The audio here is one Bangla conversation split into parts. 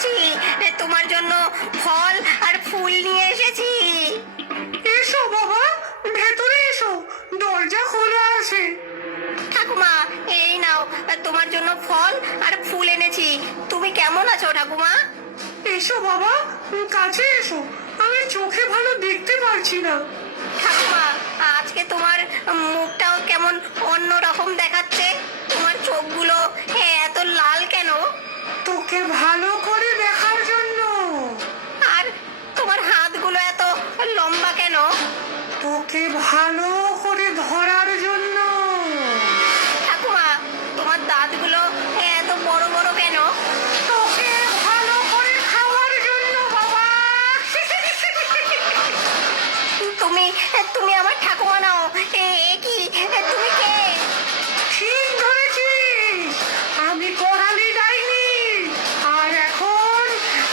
এসেছি, তোমার জন্য ফল আর ফুল নিয়ে এসেছি। এসো বাবা, ভেতরে এসো, দরজা খোলা আছে। ঠাকুমা, এই নাও, তোমার জন্য ফল আর ফুল এনেছি। তুমি কেমন আছো ঠাকুমা? এসো বাবা, কাছে এসো, আমি চোখে ভালো দেখতে পারছি না। ঠাকুমা, আজকে তোমার মুখটাও কেমন অন্য রকম দেখাচ্ছে। তোমার চোখগুলো এত লাল কেন? তোকে ভালো করে দেখার জন্য। আর তোমার হাতগুলো এত লম্বা কেন? তোকে ভালো করে ধরার জন্য। ঠাকুমা, তোমার দাঁতগুলো এত বড় বড় কেন? তোকে ভালো করে খাওয়ার জন্য বাবা। তুমি তুমি আমার ঠাকুমা নাও। এ কি, তুমি কে? ঠিক ধরেছিস, আমি করালি ডাইনি, আর এখন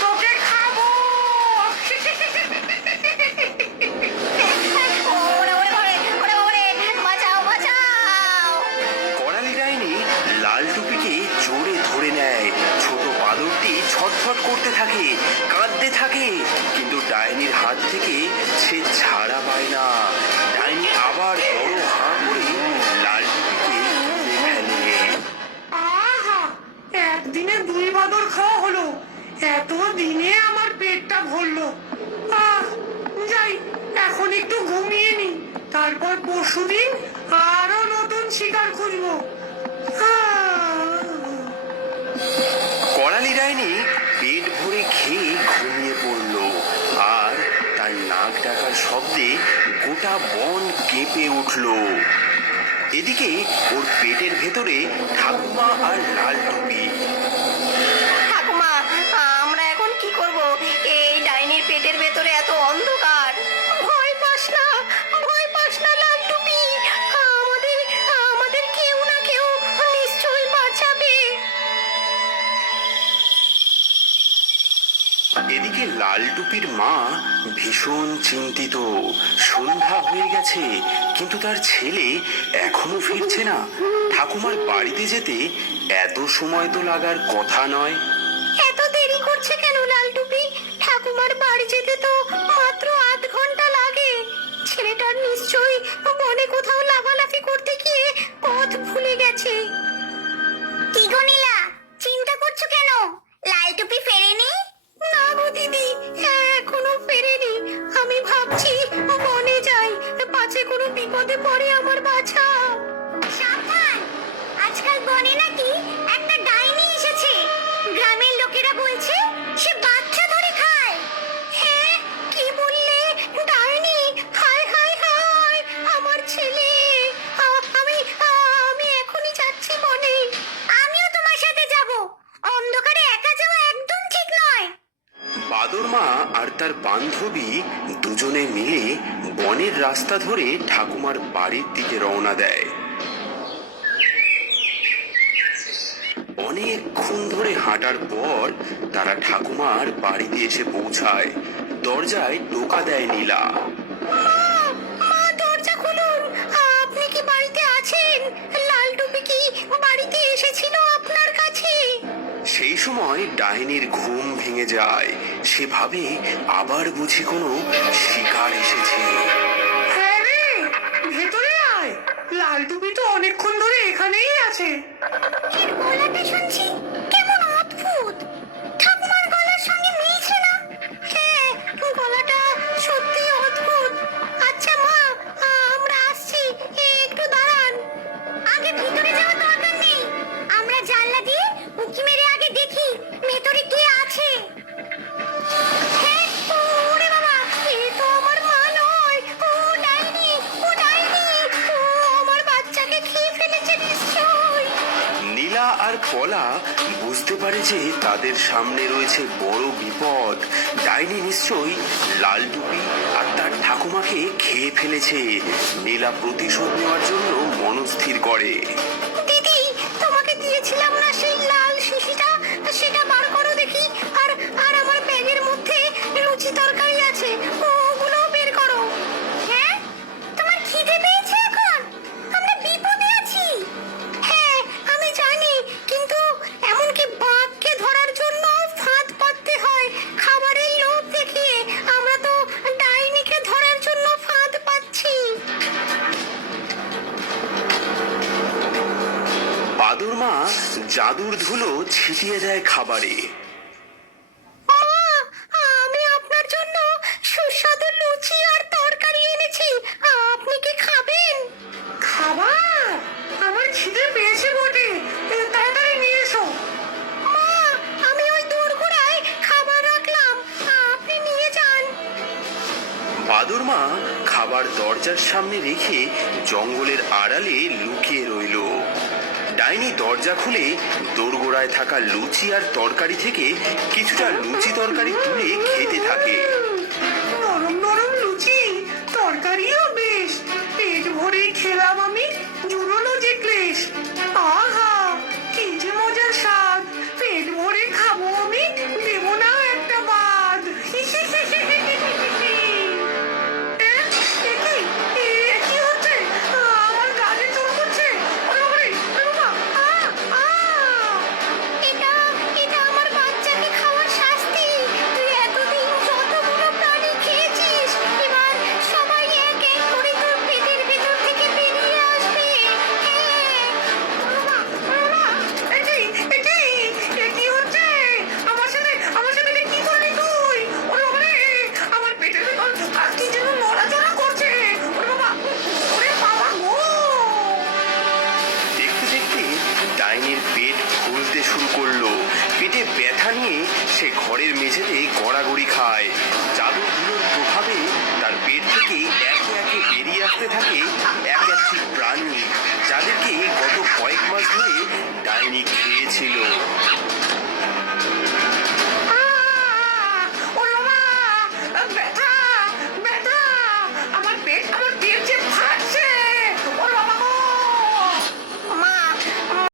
তোকে খাবো। ওরে ওরে ওরে ওরে ওরে, বাঁচাও বাঁচাও! করালি ডাইনি লাল টুপিকে জোরে ধরে নেয়। ছোট বাদরটি ছটফট করতে থাকে, কাঁদতে থাকে, কিন্তু ডাইনির হাত থেকে সে ছাড়া পায় না। ডাইনি আবার বড় হাঁ করে লাল টুপিকে তুলে ফেলে। আহা, একদিনে 2 বাদর খাওয়া হলো, এত দিনে আমার পেটটা ভরলো। যাই, এখন একটু ঘুমিয়ে নি, তারপর পরশুদিন আরো নতুন শিকার খুঁজবো। করালি ডাইনি পেট ভরে খেয়ে ঘুমিয়ে পড়ল, আর তার নাক ডাকার শব্দে গোটা বন কেঁপে উঠল। এদিকে ওর পেটের ভেতরে ঠাকুমা আর লাল টুপি। ঠাকুমা, আমরা এখন কি করব? এই ডাইনির পেটের ভেতরে এত অন্ধকার। ভয় পাস না, ভয় পাস না লাল টুপি, আমাদের আমাদের কেউ না কেউ নিশ্চয়ই বাঁচাবে। এদিকে লাল টুপির মা ভীষণ চিন্তিত। সন্ধ্যা হয়ে গেছে, কিন্তু তার ছেলে এখনো ফিরছে না। ঠাকুমার বাড়িতে যেতে এত সময় তো লাগার কথা নয়। এত দেরি করছে কেন লাল টুপি? ঠাকুমার বাড়ি যেতে তো মাত্র 8 ঘন্টা লাগে। ছেলেটার নিশ্চয়ই বনে কোথাও লাফালাফি করতে গিয়ে পথ ভুলে গেছে। কি গো নীলা, চিন্তা করছো কেন? লাল টুপি ফেরেনি? না গো দিদি, এখনো ফেরেনি। আমি ভাবছি বনে যাই, পাছে কোনো বিপদে পড়ে আমার বাছা। সাবধান, আজকাল বনে নাকি একটা ডাইনি এসেছে। গ্রামের লোকেরা বলছে সে বাচ্চা ধরে খায়। হ্যাঁ, কি বললে? ডাইনি? হায় হায় হায়, আমার ছেলে! আমি আমি এখনই যাচ্ছি বনে। আমিও তোমার সাথে যাব। অন্ধকারে একা যাওয়া একদম ঠিক নয়। বাদর মা আর তার বান্ধবী দুজনে মিলে বনের রাস্তা ধরে ঠাকুমার বাড়ির দিকে রওনা দেয়। অনেকক্ষণ ধরে হাঁটার পর তারা ঠাকুমার বাড়িতে এসে পৌঁছায়। দরজায় টোকা দেয় নীলা। মা, দরজা খুলুন, আপনি কি বাড়িতে আছেন? লাল টুপি কি বাড়িতে এসেছিল আপনার কাছে? সেই সময় ডাইনির ঘুম ভেঙে যায়। সে ভাবে আবার বুঝি কোনো শিকার এসেছে। হ্যাঁ রে, ভেতরে আয়, লাল টুপি তো অনেকক্ষণ ধরে এখানেই আছে। এর গলাটা শুনছি কেমন অদ্ভুত, ঠাকুমার গলার সঙ্গে মিলছে না। হ্যাঁ, গলাটা সত্যি অদ্ভুত। আচ্ছা মা, আমরা আসছি, একটু দাঁড়ান। আগে ভিতরে যাওয়ার দরকার নেই, আমরা জানলা দিয়ে উঁকি মেরে আগে দেখি ভেতরে কে আছে। হ্যাঁ, ওরে বাবা, এ তো আমার মা নয়। ও ডাইনি, ও ডাইনি, ও আমার বাচ্চাকে খেয়ে ফেলেছে নিশ্চয়ই। নীলা আর পলা বুঝতে পারে যে তাদের সামনে রয়েছে বড় বিপদ। ডাইনি নিশ্চয়ই লাল টুপি আর তার ঠাকুমাকে খেয়ে ফেলেছে। নীলা প্রতিশোধ নেওয়ার জন্য মনস্থির করে। দিদি, তোমাকে দিয়েছিলাম না সেই লাল শিশিটা, সেটা বার করো দেখি। আর আর আমার ব্যাগের মধ্যে লুচি তরকারি আছে, ওগুলো বের করো। হ্যাঁ, তোমার খিদে পেয়েছে এখন? আমরা বিপদে আছি। হ্যাঁ, আমি জানি, কিন্তু এমনকি বাঘকে ধরার জন্য ফাঁদ পাততে জাদুর ধুলো ছিটিয়ে দেয় খাবারে। মা, আমি আপনার জন্য সুস্বাদু লুচি আর তরকারি এনেছি, আপনি কি খাবেন? খাবার? আমার খিদে পেয়েছে বটে, তাড়াতাড়ি নিয়ে এসো। মা, আমি ওই দোরগোড়ায় খাবার রাখলাম, আপনি নিয়ে যান। বাদুর মা খাবার দরজার সামনে রেখে জঙ্গলের আড়ালে লুকিয়ে রইল। ডাইনি দরজা খুলে দোরগোড়ায় থাকা লুচি আর তরকারি থেকে কিছুটা লুচি তরকারি তুলে খেতে থাকে। নরম নরম লুচি, তরকারিও বেশ, পেট ভরে খেলাম আমি, জুড়লো যে ক্লেশ। আহা, কি যে মজার স্বাদ, পেট ভরে খাবো আমি, দেবো না একটা বাদ। কি হচ্ছে? আমার গালে চোট করছে। ওরে বাবারে, ওরে বাবা, এটা এটা আমার বাচ্চাকে খাওয়ার শাস্তি। তুই এতদিন যতগুলো প্রাণী খেয়েছিস, এবার সবাই এক এক করে তোর পেটের ভেতর থেকে বেরিয়ে আসবে। কি হচ্ছে? আমার সাথে কি করলি তুই? ওরে বাবারে, আমার পেটের ভেতর কি যেন নড়াচড়া করছে। ওরে বাবা, ওরে বাবা গো! দেখতে দেখতে ডাইনির পেট ফুলতে শুরু করলো। পেটে ব্যথা নিয়ে সে ঘরের মেঝেতে গড়াগড়ি খায়। জাদুর ধুলোর প্রভাবে তার পেট থেকে একে একে বেরিয়ে আসতে থাকে এক একটি প্রাণী, যাদেরকে গত কয়েক মাস ধরে ডাইনি খেয়েছিল।